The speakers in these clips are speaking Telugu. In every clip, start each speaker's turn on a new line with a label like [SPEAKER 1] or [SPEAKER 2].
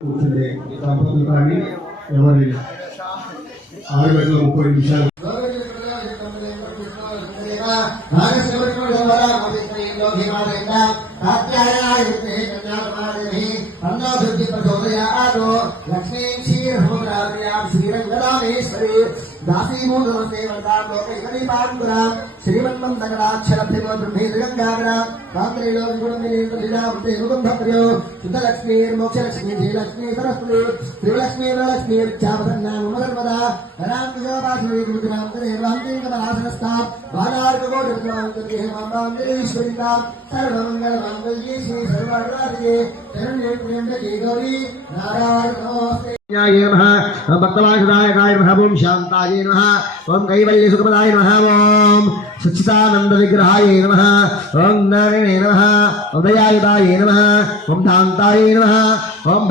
[SPEAKER 1] కూర్చుండే దంపతులు కానీ ఎవరి ఆరు గంటల ముప్పై నిమిషాలు.
[SPEAKER 2] లక్ష్మీం నమస్తే శ్రీరంగరామేశ్వరి దాసీమూలమందే వరదాం లోకైకదీపాంకురాం శ్రీమన్మందగడాక్షరభ్యమో బ్రహ్మేంద్రగంగాగరాం రాత్రిలో విగుణమినేంద్రలీలాంతే ముకుంధప్రియో సరస్వతి త్రిలక్ష్మీ వరలక్ష్మీ విద్యాపదన్నామర్వదా రాంతిగోపాశ్రీగురుగ్రాంతేకమనాశనస్తాం బాలార్కకోటిర్మాంతేహేమాంబాంజలీశ్వరితాం శ్రీ సర్వారాధికే
[SPEAKER 3] భక్తలాషదాయకాయ నమః శాంతాయ నమః ఓం కైవల్య సుఖపదాయ నమః ఓం సచ్చిదానంద విగ్రహాయ నమః ఓం నారాయణే నమః ఉదయాయుధాయ నమః ఓం దాంతాయ నమః ఓం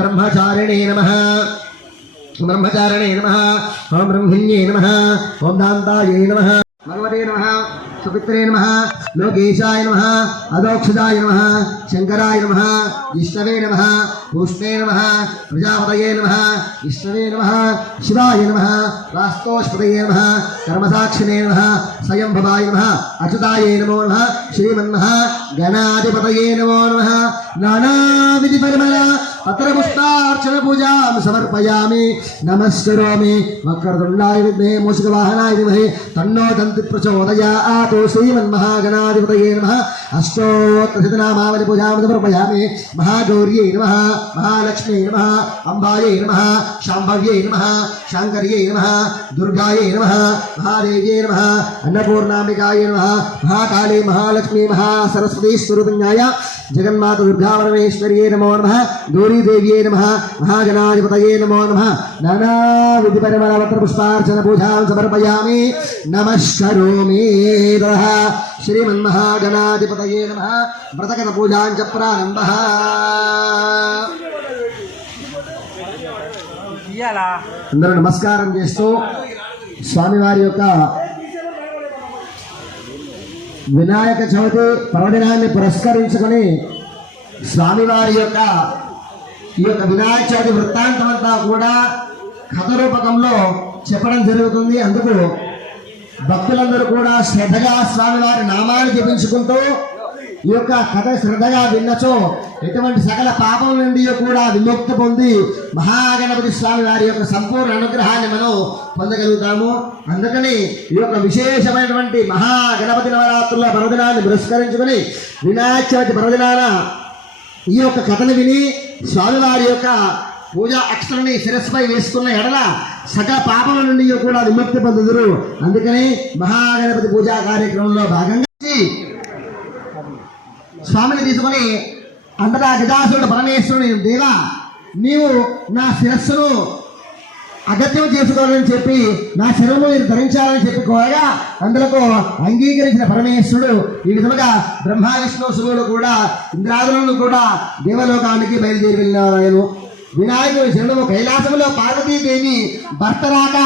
[SPEAKER 3] భగవతే సుపిత్రే నమ లోకేశాయ నమ అదోక్షదాయ నమ శంకరాయ నమ విష్ణవే నమ పూష్ణే నమ ప్రజాపతయే నమ విష్ణవే నమ శివాయ నమ వాస్తోష్పతయే నమ కర్మసాక్షినే నమ స్వయంభవాయ నమ అచ్యుతాయ నమో నమ శ్రీమన్న గణాధిపతయే నమో నమ నానావిధి పరిమళ పత్రపుష్పార్చన పూజాం సమర్పయామి నమస్కరోమి వక్రతుండాయ విద్మహే మూషిక వాహనాయ విమహే తన్నో దంతి ప్రచోదయాత్. मूषिकवाहनाय धीमहि तन्नो दन्ति प्रचोदयात् श्रीमन्महागणाधिपतये नमः अष्टोत्तरशतनामावलि पूजां समर्पयामि महागौर्यै नमः महालक्ष्म्यै नमः अम्बायै नमः शाम्भव्यै नमः शाङ्कर्यै नमः दुर्गायै नमः महादेव्यै नमः अन्नपूर्णाम्बिकायै नमः महाकाली महालक्ष्मी महासरस्वती स्वरूपिण्याय जगन्माता दुर्गापरमेश्वर्यै नमो नमः गौरीदेव्यै नमः महागणाधिपतये नमो नमः नानाविधिपरिमलपत्रपुष्पार्चनपूजां समर्पयामि नमस्करोमि శ్రీధర శ్రీమన్మహాగణాధిపతయే వ్రతగత పూజాంచ ప్రారంభ అందరూ నమస్కారం చేస్తూ స్వామివారి యొక్క వినాయక చవితి పర్వదినాన్ని పురస్కరించుకొని స్వామివారి యొక్క ఈ యొక్క వినాయక చవితి వృత్తాంతమంతా కూడా కథ రూపకంలో చెప్పడం జరుగుతుంది. అందుకు భక్తులందరూ కూడా శ్రద్ధగా స్వామివారి నామాన్ని జపించుకుంటూ ఈ యొక్క కథ శ్రద్ధగా విన్నచో ఎటువంటి సకల పాపం నుండి కూడా విముక్తి పొంది మహాగణపతి స్వామి వారి యొక్క సంపూర్ణ అనుగ్రహాన్ని మనం పొందగలుగుతాము. అందుకని ఈ యొక్క విశేషమైనటువంటి మహాగణపతి నవరాత్రుల పర్వదినాన్ని పురస్కరించుకొని వినాయక చవితి పర్వదినాన ఈ యొక్క కథను విని స్వామివారి యొక్క పూజా అక్షరాన్ని శిరస్సుపై వేసుకున్న ఎడల సకల పాపల నుండి కూడా విముక్తి పొందుదురు. అందుకని మహాగణపతి పూజా కార్యక్రమంలో భాగంగా స్వామిని తీసుకొని అంతటా గజాసురుడు పరమేశ్వరుని దేవా నీవు నా శిరస్సును అగత్యం చేసుకోవాలని చెప్పి నా శిరము మీరు ధరించాలని చెప్పి కోరగా అందులో అంగీకరించిన పరమేశ్వరుడు ఈ విధముగా బ్రహ్మ విష్ణు శివుడు కూడా ఇంద్రాదులను కూడా దేవలోకానికి బయలుదేరి వెళ్ళినారాయను వినాయకుడి శరణము కైలాసములో పార్వతీదేవి భర్త రాక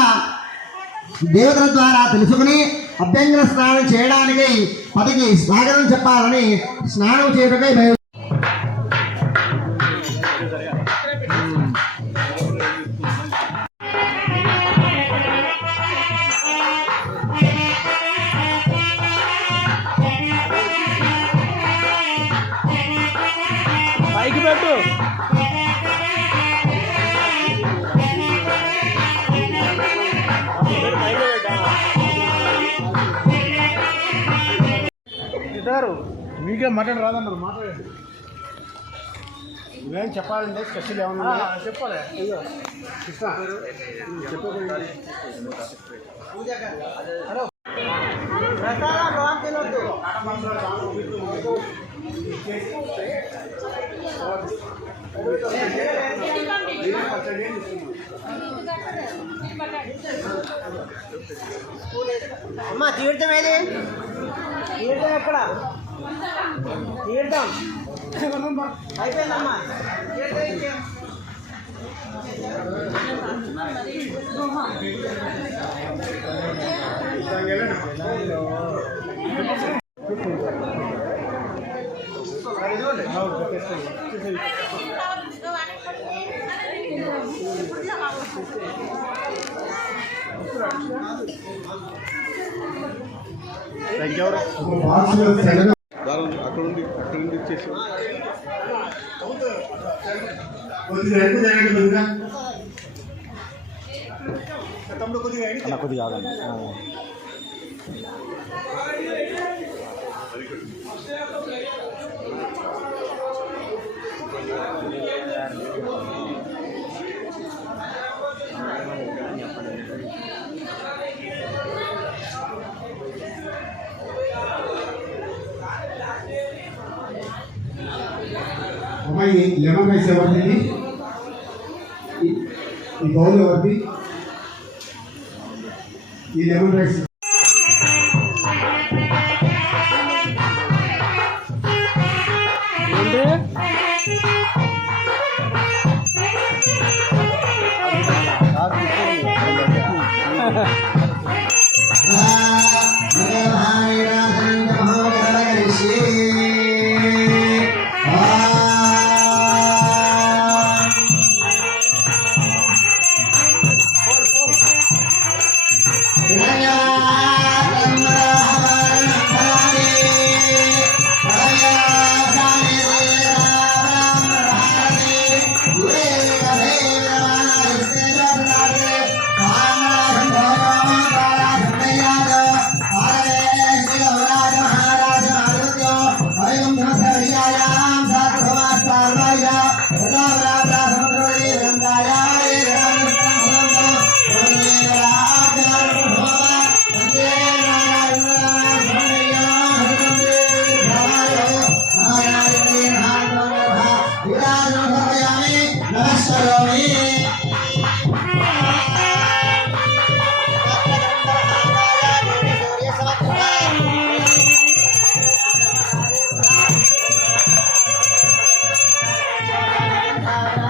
[SPEAKER 3] దేవతల ద్వారా తెలుసుకుని అభ్యంగన స్నానం చేయడానికి పదికి స్వాగతం చెప్పాలని స్నానం చేయటకై
[SPEAKER 4] ఇద్దరు మీకే మటన్ రాదన్నారు మాట్లాడండి. నువ్వేం చెప్పాలంటే స్పెషల్ ఏమన్నా చెప్పాలి. అయ్యో కృష్ణ చెప్పండి హలో
[SPEAKER 2] అమ్మా తీర్థం ఏది? తీర్థం ఎక్కడ తీర్థం అయిపోయిందమ్మా
[SPEAKER 4] చెప్పేసి
[SPEAKER 2] అక్కడ ఉండి అక్కడ నుండి ఇచ్చేసి.
[SPEAKER 4] కొద్దిగా ఎక్కువ కొద్దిగా అమ్మాయి లెమన్ రైస్ ఎవరిది ఈ- బౌల్ ఎవరిది ఈ లెమన్ రైస్
[SPEAKER 3] Ah! Yeah.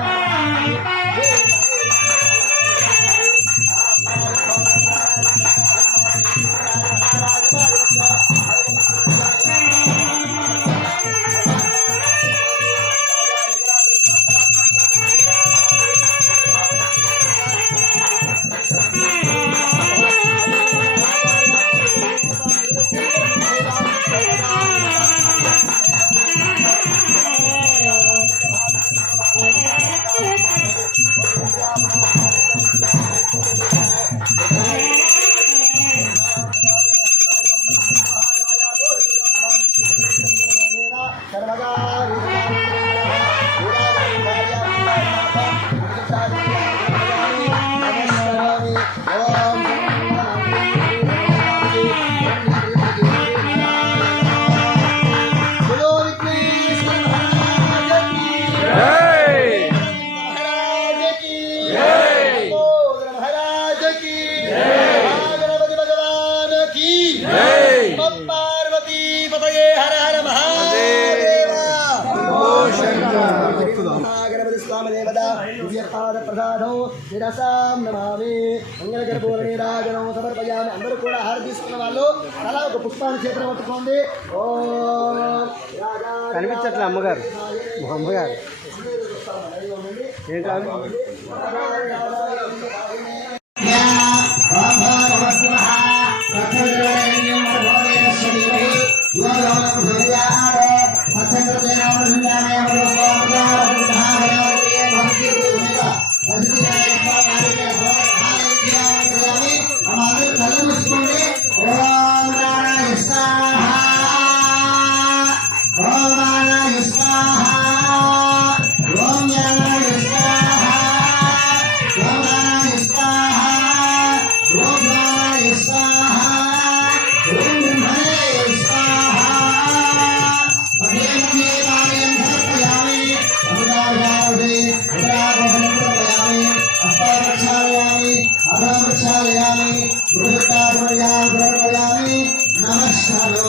[SPEAKER 3] నమామి నీరాజనం సమర్పయామి అందరూ కూడా హారతి తీసుకున్న వాళ్ళు అలా ఒక పుష్పాన్ని చేతిలో పట్టుకోండి. ఓం
[SPEAKER 2] కనిపించట్లే అమ్మగారు. అమ్మగారు.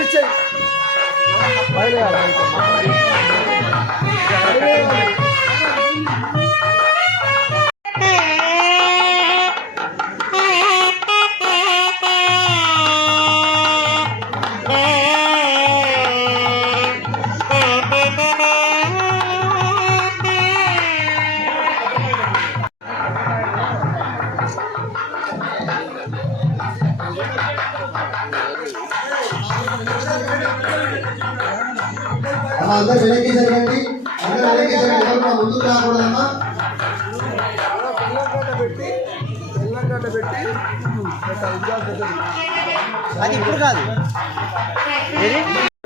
[SPEAKER 2] அபிஷேக்
[SPEAKER 3] అందరూ వెనక్కి జరగండి. అందరూ వెనక్కి జరగండి. కూడా ముందుకు రాకూడదమ్మా?
[SPEAKER 5] అది ఇప్పుడు కాదు.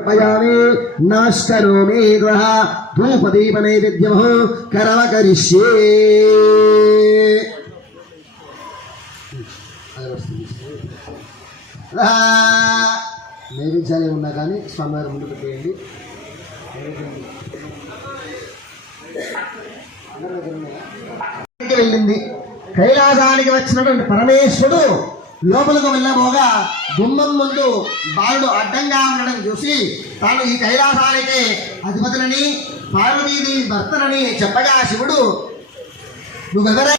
[SPEAKER 3] పయామి నాష్కరోమి గృహ ధూపదీప నైవేద్యము కరవ కరిష్యే నైవేద్యాలు ఉన్నా కానీ స్వామివారి ముందు పెట్టేయండి వెళ్ళింది. కైలాసానికి వచ్చినటువంటి పరమేశ్వరుడు లోపలకు వెళ్ళబోగా గుమ్మం ముందు బాలుడు అడ్డంగా ఉండడం చూసి తాను ఈ కైలాసానికి అధిపతులని పార్వతీదేవి భర్తనని చెప్పగా శివుడు నువ్వెవరై